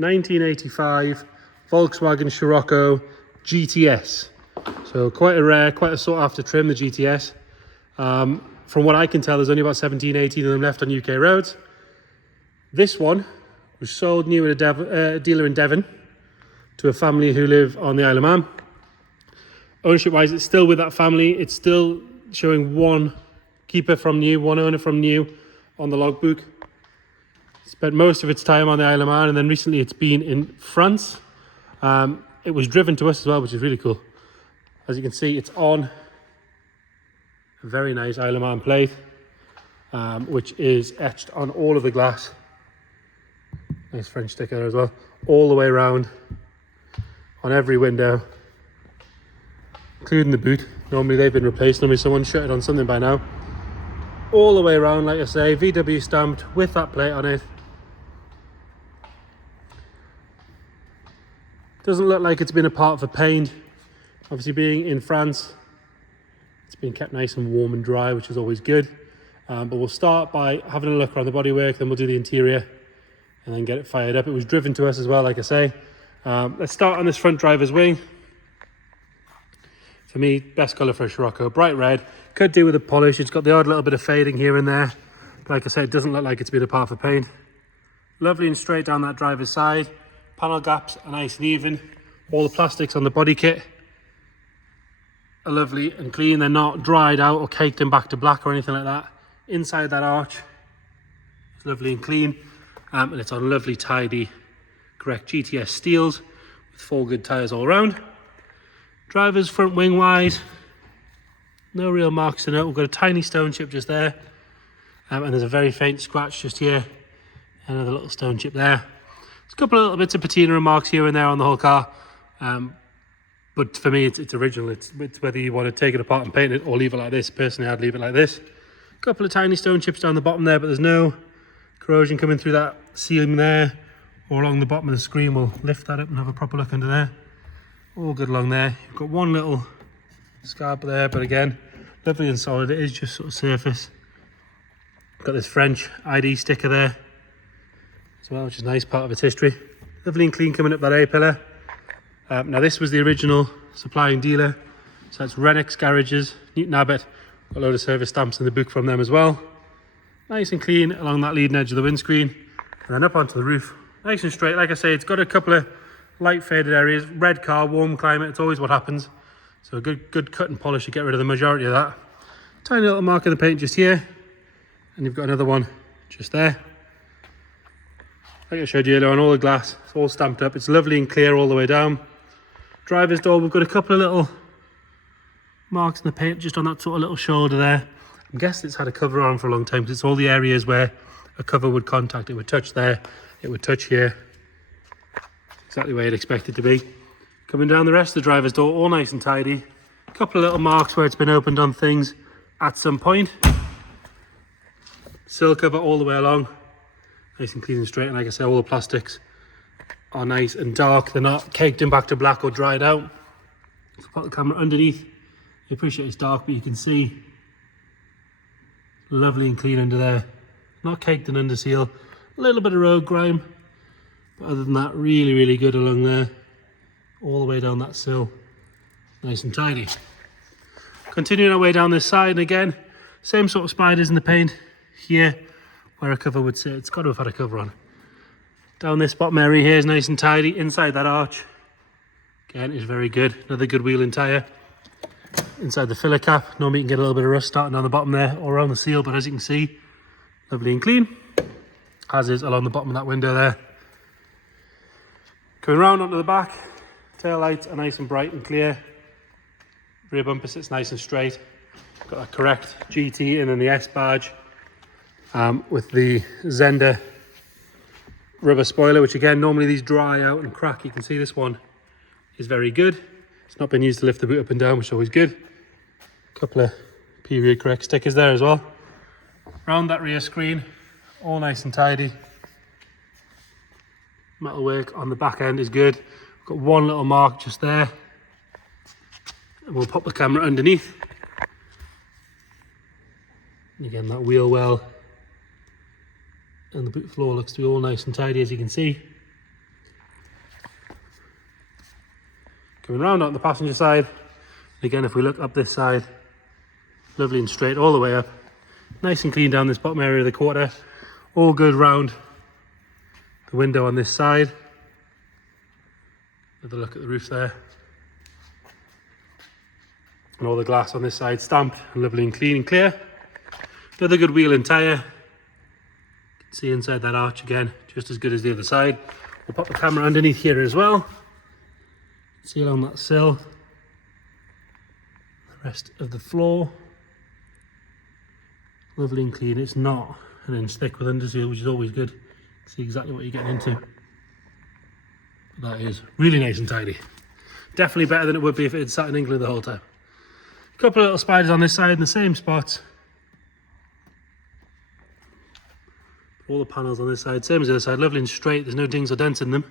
1985 Volkswagen Scirocco GTS. So quite a sought after trim, the GTS. From what I can tell, there's only about 17, 18 of them left on UK roads. This one was sold new at a dealer in Devon to a family who live on the Isle of Man. Ownership wise, it's still with that family. It's still showing one keeper from new, one owner from new on the logbook. Spent most of its time on the Isle of Man, and then recently it's been in France. It was driven to us as well, which is really cool. As you can see, it's on a very nice Isle of Man plate, which is etched on all of the glass. Nice French sticker there as well, all the way around on every window, including the boot. Normally they've been replaced, normally someone shut it on something by now. All the way around, like I say, VW stamped with that plate on it. Doesn't look like it's been a part for paint. Obviously being in France, it's been kept nice and warm and dry, which is always good. But we'll start by having a look around the bodywork, then we'll do the interior and then get it fired up. It was driven to us as well, like I say. Let's start on this front driver's wing. For me, best colour for a Scirocco, bright red. Could do with a polish. It's got the odd little bit of fading here and there. But like I said, it doesn't look like it's been a part for paint. Lovely and straight down that driver's side. Panel gaps are nice and even. All the plastics on the body kit are lovely and clean. They're not dried out or caked in back to black or anything like that. Inside that arch, it's lovely and clean. And it's on lovely, tidy, correct GTS steels with 4 good tyres all around. Driver's front wing wise, no real marks to note. We've got a tiny stone chip just there, and there's a very faint scratch just here. Another little stone chip there. There's a couple of little bits of patina and marks here and there on the whole car, but for me it's original. It's whether you want to take it apart and paint it or leave it like this. Personally, I'd leave it like this. A couple of tiny stone chips down the bottom there, but there's no corrosion coming through that seam there or along the bottom of the screen. We'll lift that up and have a proper look under there. All good along there. You've got one little scarp there, but again, lovely and solid. It is just sort of surface. Got this French ID sticker there as well, which is a nice part of its history. Lovely and clean coming up that A-pillar. Now this was the original supplying dealer, so that's Renix Garages, Newton Abbott. Got a load of service stamps in the book from them as well. Nice and clean along that leading edge of the windscreen, and then up onto the roof. Nice and straight. Like I say, it's got a couple of light faded areas. Red car, warm climate, it's always what happens. So a good cut and polish to get rid of the majority of that. Tiny little mark in the paint just here, and you've got another one just there. Like I showed you earlier on, all the glass, it's all stamped up. It's lovely and clear all the way down. Driver's door, we've got a couple of little marks in the paint just on that sort of little shoulder there. I'm guessing it's had a cover on for a long time, because it's all the areas where a cover would contact. It would touch there, it would touch here. Exactly where you'd expect it to be. Coming down the rest of the driver's door, all nice and tidy. A couple of little marks where it's been opened on things at some point. Sill cover all the way along, nice and clean and straight. And like I said, all the plastics are nice and dark. They're not caked in back to black or dried out. If I put the camera underneath, you appreciate it's dark, but you can see lovely and clean under there. Not caked in under seal. A little bit of road grime. But other than that, really good along there. All the way down that sill. Nice and tidy. Continuing our way down this side, and again, same sort of spiders in the paint here, where a cover would sit. It's got to have had a cover on. Down this bottom area here is nice and tidy. Inside that arch, again, is very good. Another good wheel and tyre. Inside the filler cap, normally you can get a little bit of rust starting down the bottom there or around the seal, but as you can see, lovely and clean. As is along the bottom of that window there. Coming round onto the back, tail lights are nice and bright and clear. Rear bumper sits nice and straight. Got that correct GT and then the S badge with the Zender rubber spoiler, which again, normally these dry out and crack. You can see this one is very good. It's not been used to lift the boot up and down, which is always good. A couple of period correct stickers there as well. Round that rear screen, all nice and tidy. Metalwork on the back end is good. We've got one little mark just there. And we'll pop the camera underneath. And again, that wheel well and the boot floor looks to be all nice and tidy, as you can see. Coming round on the passenger side. Again, if we look up this side, lovely and straight all the way up. Nice and clean down this bottom area of the quarter. All good round the window on this side. Another look at the roof there. And all the glass on this side stamped and lovely and clean and clear. Another good wheel and tyre. You can see inside that arch again, just as good as the other side. We'll pop the camera underneath here as well. See along that sill. The rest of the floor. Lovely and clean. It's not an inch thick with underseal, which is always good. See exactly what you're getting into. But that is really nice and tidy. Definitely better than it would be if it had sat in England the whole time. A couple of little spiders on this side in the same spots. All the panels on this side, same as the other side, lovely and straight. There's no dings or dents in them.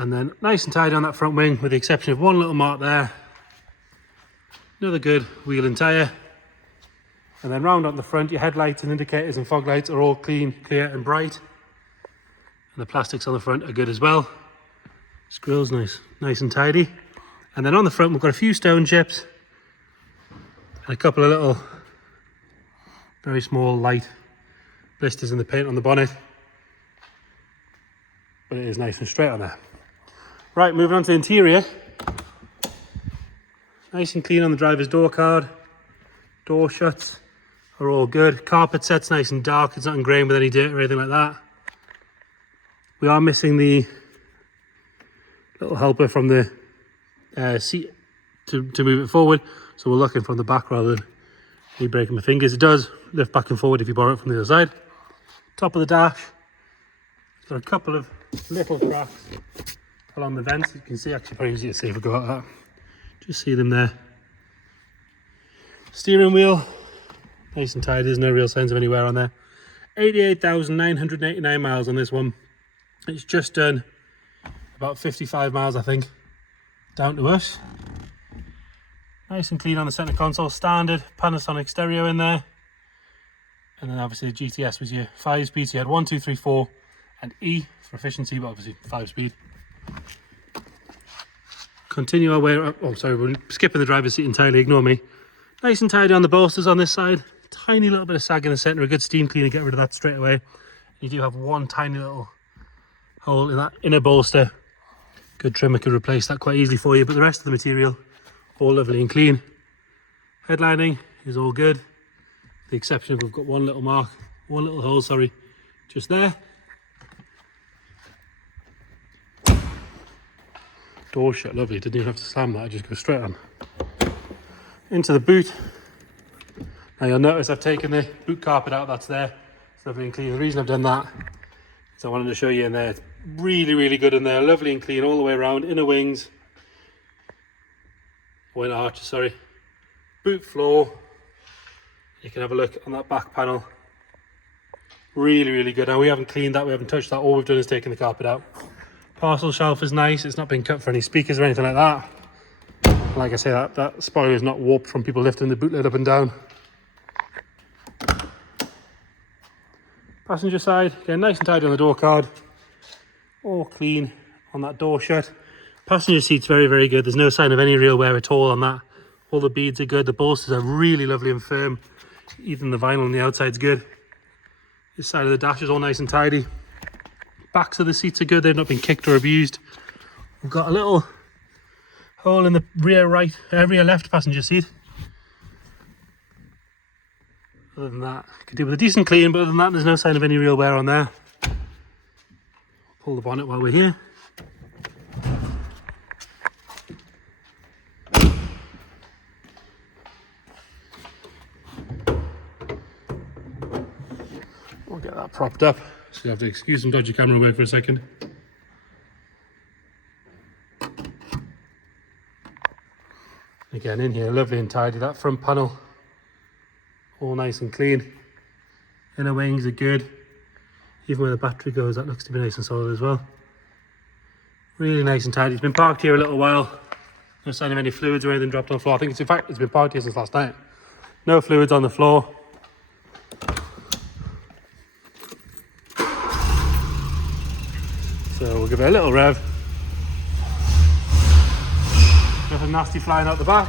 And then nice and tidy on that front wing, with the exception of one little mark there. Another good wheel and tyre. And then round on the front, your headlights and indicators and fog lights are all clean, clear and bright. And the plastics on the front are good as well. This grill's nice and tidy. And then on the front, we've got a few stone chips and a couple of little, very small, light blisters in the paint on the bonnet. But it is nice and straight on there. Right, moving on to the interior. Nice and clean on the driver's door card. Door shuts are all good. Carpet set's nice and dark. It's not ingrained with any dirt or anything like that. We are missing the little helper from the seat to move it forward. So we're looking from the back rather than me breaking my fingers. It does lift back and forward if you borrow it from the other side. Top of the dash. Got a couple of little cracks along the vents. You can see, actually pretty easy to see if we go out that. Just see them there. Steering wheel, nice and tidy. There's no real signs of any wear on there. 88,989 miles on this one. It's just done about 55 miles, I think, down to us. Nice and clean on the center console. Standard Panasonic stereo in there. And then obviously the GTS was your 5-speed. So you had 1, 2, 3, 4 and E for efficiency, but obviously 5-speed. Continue our way up. Oh, sorry, we're skipping the driver's seat entirely, ignore me. Nice and tidy on the bolsters on this side. Tiny little bit of sag in the center, a good steam cleaner, get rid of that straight away. You do have one tiny little hole in that inner bolster. Good trimmer could replace that quite easily for you, but the rest of the material, all lovely and clean. Headlining is all good. The exception of we've got one little hole, sorry, just there. Door shut, lovely, didn't even have to slam that, I just go straight on. Into the boot. Now you'll notice I've taken the boot carpet out, that's there. It's lovely and clean. The reason I've done that is I wanted to show you in there. It's really, really good in there, lovely and clean all the way around. Inner wings, or inner arches, sorry. Boot floor. You can have a look on that back panel. Really, really good. Now we haven't cleaned that, we haven't touched that. All we've done is taken the carpet out. Parcel shelf is nice. It's not been cut for any speakers or anything like that. Like I say, that spoiler is not warped from people lifting the boot lid up and down. Passenger side, again, nice and tidy on the door card. All clean on that door shut. Passenger seat's very, very good. There's no sign of any real wear at all on that. All the beads are good. The bolsters are really lovely and firm. Even the vinyl on the outside's good. This side of the dash is all nice and tidy. Backs of the seats are good. They've not been kicked or abused. We've got a little hole in the rear left passenger seat. Other than that, could do with a decent clean, but other than that, there's no sign of any real wear on there. Pull the bonnet while we're here. We'll get that propped up, so you have to excuse some dodgy camera work for a second. Again, in here, lovely and tidy. That front panel, all nice and clean. Inner wings are good. Even where the battery goes, that looks to be nice and solid as well. Really nice and tidy. It's been parked here a little while. No sign of any fluids or anything dropped on the floor. I think it's, in fact, it's been parked here since last night. No fluids on the floor. So we'll give it a little rev. Nothing nasty flying out the back.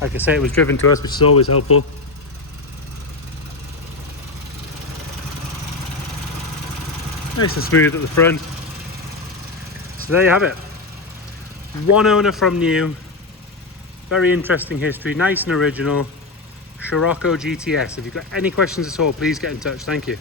Like I say, it was driven to us, which is always helpful. Nice and smooth at the front. So there you have it. One owner from new. Very interesting history, nice and original. Scirocco GTS. If you've got any questions at all, please get in touch. Thank you.